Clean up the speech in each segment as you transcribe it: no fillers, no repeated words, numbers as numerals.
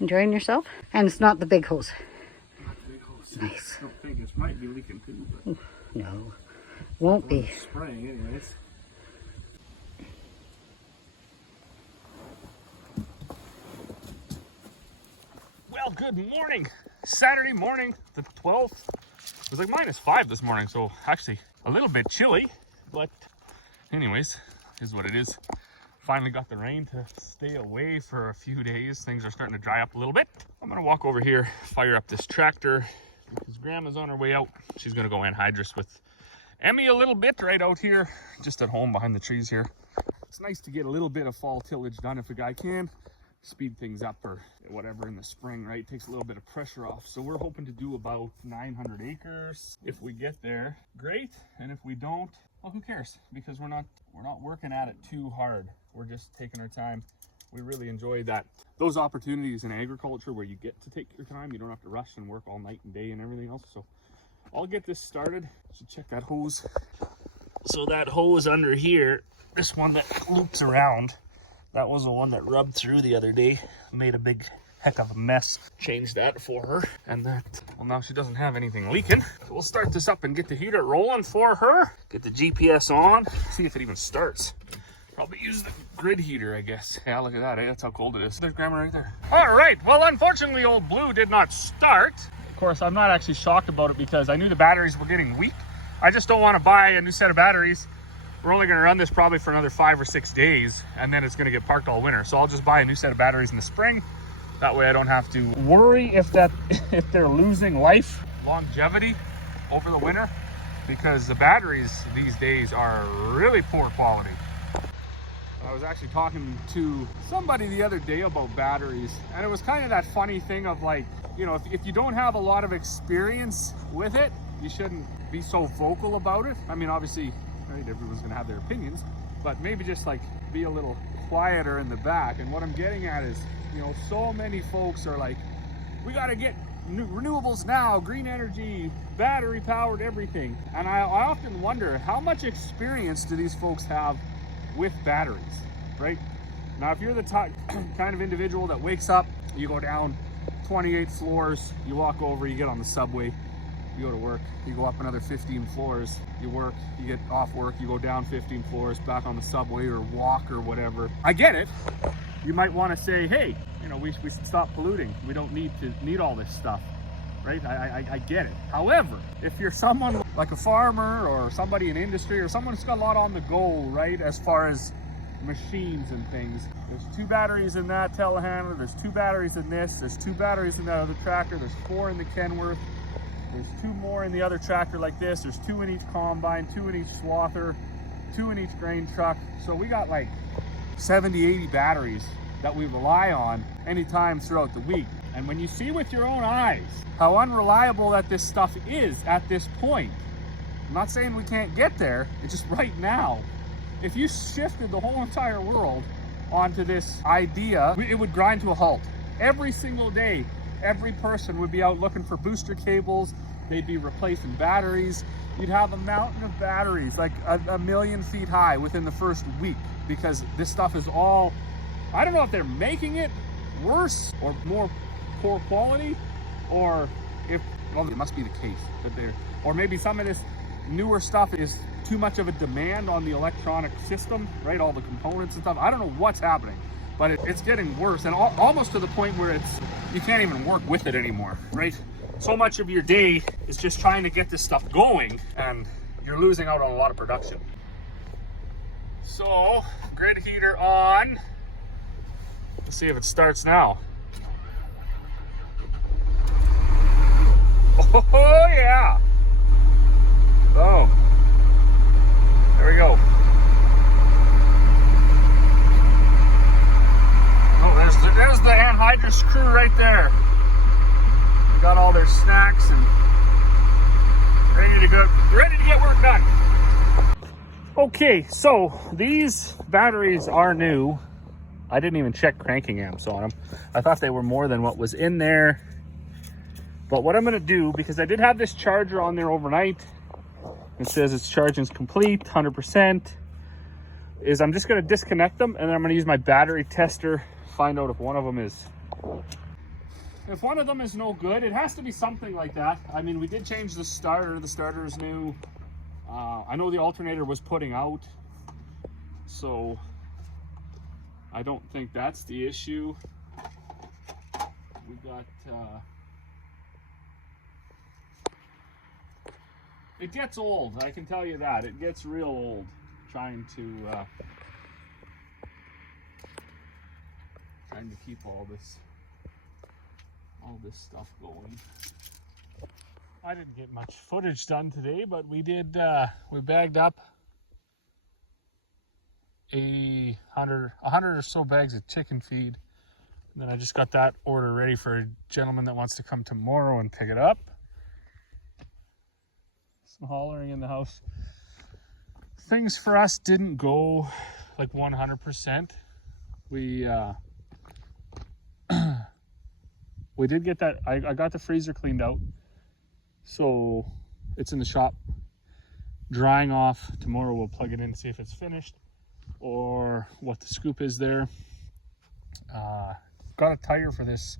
Enjoying yourself? And it's not the big hose. Not the big hose. Nice. I don't think it might be leaking too, but No, won't be. spraying anyways. Well, good morning. Saturday morning, the 12th. It was like -5 this morning, so actually a little bit chilly, but anyways, is what it is. Finally got the rain to stay away for a few days. Things are starting to dry up a little bit. I'm gonna walk over here, fire up this tractor because Grandma's on her way out. She's gonna go anhydrous with Emmy a little bit right out here, just at home behind the trees here. It's nice to get a little bit of fall tillage done if a guy can. Speed things up or whatever in the spring, right? Takes a little bit of pressure off. So we're hoping to do about 900 acres. If we get there, great. And if we don't, well, who cares? Because we're not working at it too hard. We're just taking our time. We really enjoy those opportunities in agriculture where you get to take your time. You don't have to rush and work all night and day and everything else. So I'll get this started. Should check that hose. So that hose under here, this one that loops around, that was the one that rubbed through the other day, made a big heck of a mess. Changed that for her, and well, now she doesn't have anything leaking. So we'll start this up and get the heater rolling for her. Get the GPS on, see if it even starts. Probably use the grid heater, I guess. Yeah, look at that, That's how cold it is. There's Grandma right there. All right, well, unfortunately, old Blue did not start. Of course, I'm not actually shocked about it because I knew the batteries were getting weak. I just don't want to buy a new set of batteries. We're only going to run this probably for another 5 or 6 days, and then it's going to get parked all winter. So I'll just buy a new set of batteries in the spring. That way I don't have to worry if they're losing life, longevity over the winter, because the batteries these days are really poor quality. I was actually talking to somebody the other day about batteries, and it was kind of that funny thing of like, you know, if you don't have a lot of experience with it, you shouldn't be so vocal about it. I mean, obviously, right, everyone's gonna have their opinions, but maybe just like be a little quieter in the back. And what I'm getting at is, you know, so many folks are like, we got to get renewables now, green energy, battery powered everything. And I often wonder, how much experience do these folks have with batteries, right? Now, if you're the kind of individual that wakes up, you go down 28 floors, you walk over, you get on the subway, you go to work, you go up another 15 floors, you work, you get off work, you go down 15 floors, back on the subway or walk or whatever. I get it. You might want to say, hey, you know, we should stop polluting. We don't need all this stuff, right? I get it. However, if you're someone like a farmer or somebody in industry or someone who's got a lot on the go, right, as far as machines and things, there's 2 batteries in that telehandler, there's 2 batteries in this, there's 2 batteries in that other tractor, there's 4 in the Kenworth, there's 2 more in the other tractor like this, there's 2 in each combine, 2 in each swather, 2 in each grain truck. So we got like 70, 80 batteries that we rely on anytime throughout the week. And when you see with your own eyes how unreliable that this stuff is at this point, I'm not saying we can't get there, it's just right now, if you shifted the whole entire world onto this idea, it would grind to a halt. Every single day, every person would be out looking for booster cables, they'd be replacing batteries. You'd have a mountain of batteries, like a million feet high within the first week, because this stuff is all, I don't know if they're making it worse or more poor quality, or if, well, it must be the case that they're, or maybe some of this newer stuff is too much of a demand on the electronic system, right? All the components and stuff. I don't know what's happening, but it's getting worse, and almost to the point where you can't even work with it anymore, right? So much of your day is just trying to get this stuff going, and you're losing out on a lot of production. So, grid heater on. Let's see if it starts now. Oh yeah! Oh, there we go. Oh, there's the anhydrous crew right there. They got all their snacks and ready to get work done. Okay, so these batteries are new. I didn't even check cranking amps on them. I thought they were more than what was in there. But what I'm gonna do, because I did have this charger on there overnight, it says its charging's complete, 100%, is I'm just gonna disconnect them and then I'm gonna use my battery tester, find out if one of them is if one of them is no good, it has to be something like that. I mean, we did change the starter. The starter is new. I know the alternator was putting out, so I don't think that's the issue. We got, it gets old, I can tell you that. It gets real old trying to keep all this stuff going. I didn't get much footage done today, but we did, we bagged up 100 or so bags of chicken feed. And then I just got that order ready for a gentleman that wants to come tomorrow and pick it up. Some hollering in the house. Things for us didn't go like 100%. We did get that, I got the freezer cleaned out. So it's in the shop drying off. Tomorrow we'll plug it in, see if it's finished or what the scoop is there. Got a tire for this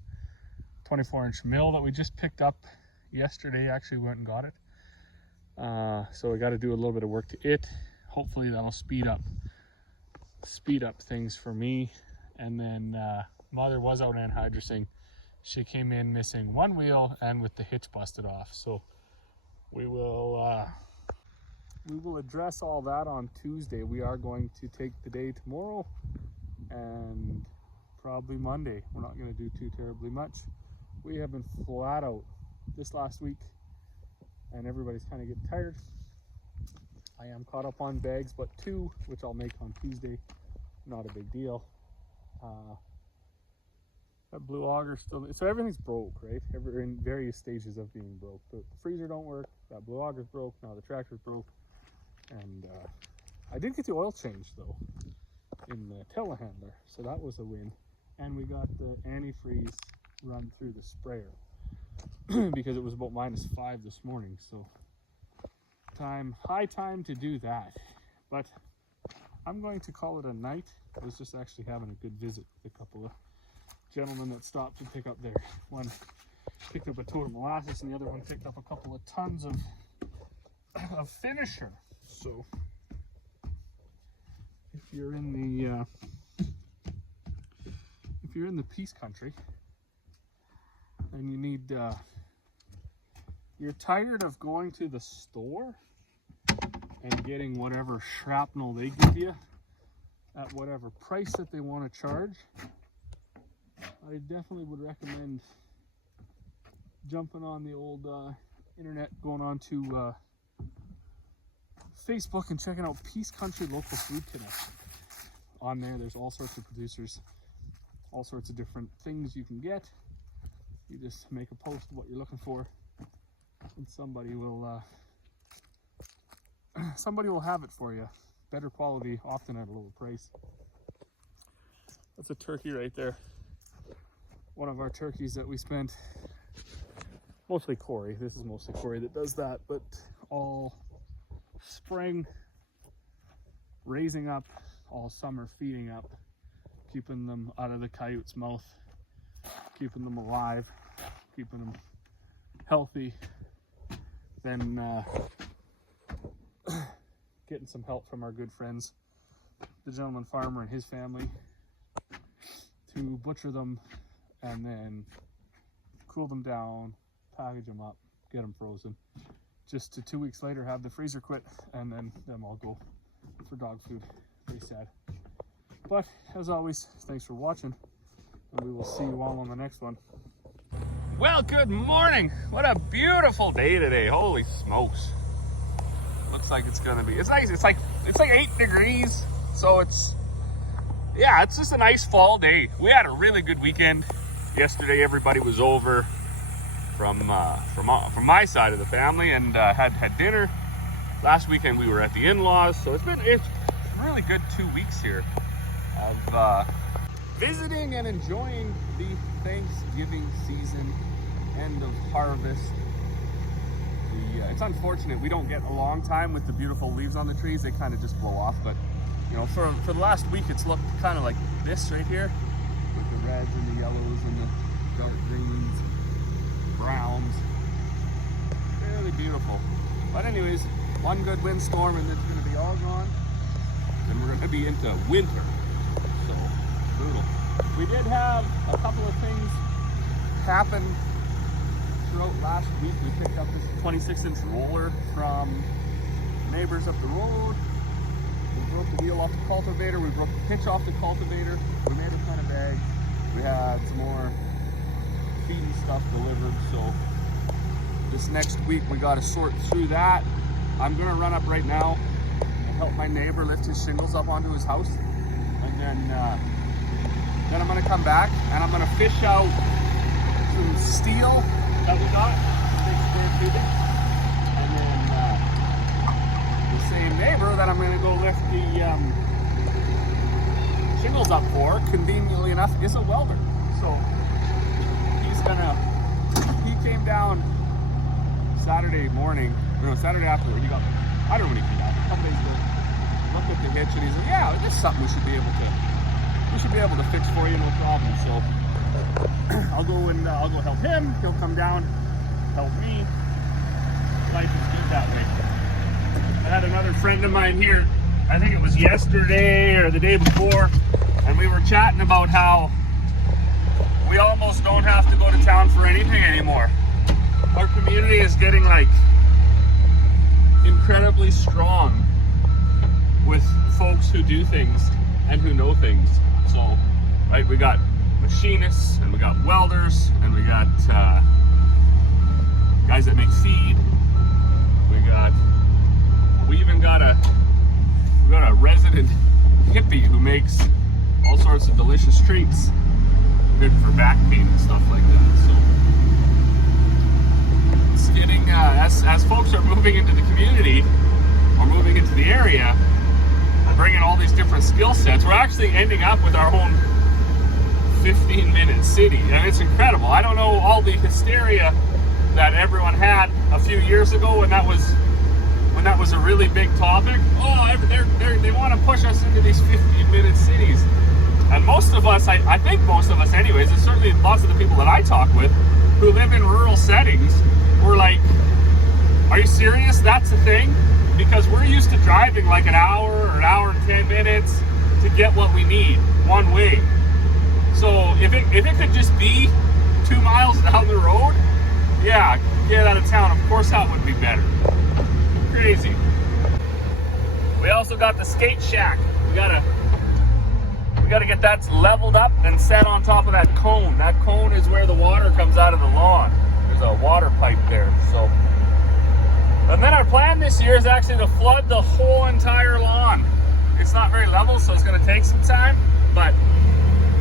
24-inch mill that we just picked up yesterday. Actually went and got it. So we got to do a little bit of work to it. Hopefully that'll speed up things for me. And then mother was out anhydrous. She came in missing one wheel and with the hitch busted off. So we will address all that on Tuesday. We are going to take the day tomorrow and probably Monday. We're not going to do too terribly much. We have been flat out this last week and everybody's kind of getting tired. I am caught up on bags, but 2, which I'll make on Tuesday. Not a big deal. That blue auger still, so everything's broke, right? We're in various stages of being broke. The freezer don't work, that blue auger's broke, now the tractor's broke. And I did get the oil changed though in the telehandler, so that was a win. And we got the antifreeze run through the sprayer because it was about -5 this morning. So high time to do that. But I'm going to call it a night. I was just actually having a good visit with a couple of gentlemen that stopped to pick up their, one picked up a tote of molasses and the other one picked up a couple of tons of finisher. So if you're in the Peace Country and you need you're tired of going to the store and getting whatever shrapnel they give you at whatever price that they want to charge, I definitely would recommend jumping on the old internet, going on to Facebook and checking out Peace Country Local Food Connection. On there, there's all sorts of producers, all sorts of different things you can get. You just make a post of what you're looking for, and somebody will have it for you. Better quality, often at a lower price. That's a turkey right there. One of our turkeys that we spent, mostly Corey. This is mostly Corey that does that, but all spring raising up, all summer feeding up, keeping them out of the coyote's mouth, keeping them alive, keeping them healthy, then getting some help from our good friends, the gentleman farmer and his family, to butcher them and then cool them down, package them up, get them frozen, just to 2 weeks later have the freezer quit and then them all go for dog food. Pretty sad. But as always, thanks for watching, and we will see you all on the next one. Well, good morning. What a beautiful day today. Holy smokes. Looks like it's gonna be, it's nice. It's like 8 degrees. So it's just a nice fall day. We had a really good weekend. Yesterday, everybody was over from my side of the family and had dinner. Last weekend we were at the in-laws. So it's really good 2 weeks here of visiting and enjoying the Thanksgiving season, end of harvest. It's unfortunate we don't get a long time with the beautiful leaves on the trees. They kind of just blow off, but you know, for the last week it's looked kind of like this right here, with the reds and the yellows and the dark greens. beautiful. But anyways, one good windstorm and it's gonna be all gone. Then we're gonna be into winter. So brutal. We did have a couple of things happen throughout last week. We picked up this 26-inch roller from neighbors up the road. We broke the wheel off the cultivator. We broke the pitch off the cultivator. We made a ton of bags. We had some more feeding stuff delivered. So this next week we got to sort through that. I'm gonna run up right now and help my neighbor lift his shingles up onto his house, and then I'm gonna come back and I'm gonna fish out some steel that we got, big square tubing, and then the same neighbor that I'm gonna go lift the shingles up for, conveniently enough, is a welder. So he came down Saturday morning, or no, Saturday afterward. I don't know when he came out, a couple days ago, looked at the hitch and he's like, yeah, this is something we should be able to fix for you, no problem. So I'll go help him. He'll come down, help me. Life is good that way. I had another friend of mine here, I think it was yesterday or the day before, and we were chatting about how we almost don't have to go to town for anything anymore. Our community is getting like incredibly strong with folks who do things and who know things. So, right, we got machinists and we got welders and we got guys that make feed. We even got a resident hippie who makes all sorts of delicious treats, good for back pain and stuff like that. So it's getting as folks are moving into the community or moving into the area, bringing all these different skill sets, we're actually ending up with our own 15-minute city, and it's incredible. I don't know all the hysteria that everyone had a few years ago when that was a really big topic. Oh, they want to push us into these 15-minute cities. And most of us, I think most of us anyways, and certainly lots of the people that I talk with who live in rural settings, we're like, are you serious? That's a thing? Because we're used to driving like an hour or an hour and 10 minutes to get what we need one way. So if it could just be 2 miles down the road, yeah, get out of town. Of course that would be better. Crazy. We also got the skate shack. We gotta get that leveled up and set on top of that cone. That cone is where the water comes out of the lawn. There's a water pipe there. So, and then our plan this year is actually to flood the whole entire lawn. It's not very level, so it's gonna take some time, but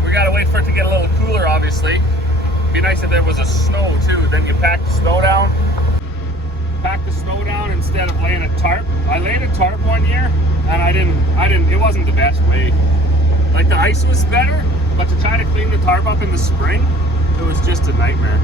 we gotta wait for it to get a little cooler, obviously. It'd be nice if there was a snow too. Then you pack the snow down. Pack the snow down instead of laying a tarp. I laid a tarp one year and it wasn't the best way. Like the ice was better, but to try to clean the tarp up in the spring, it was just a nightmare.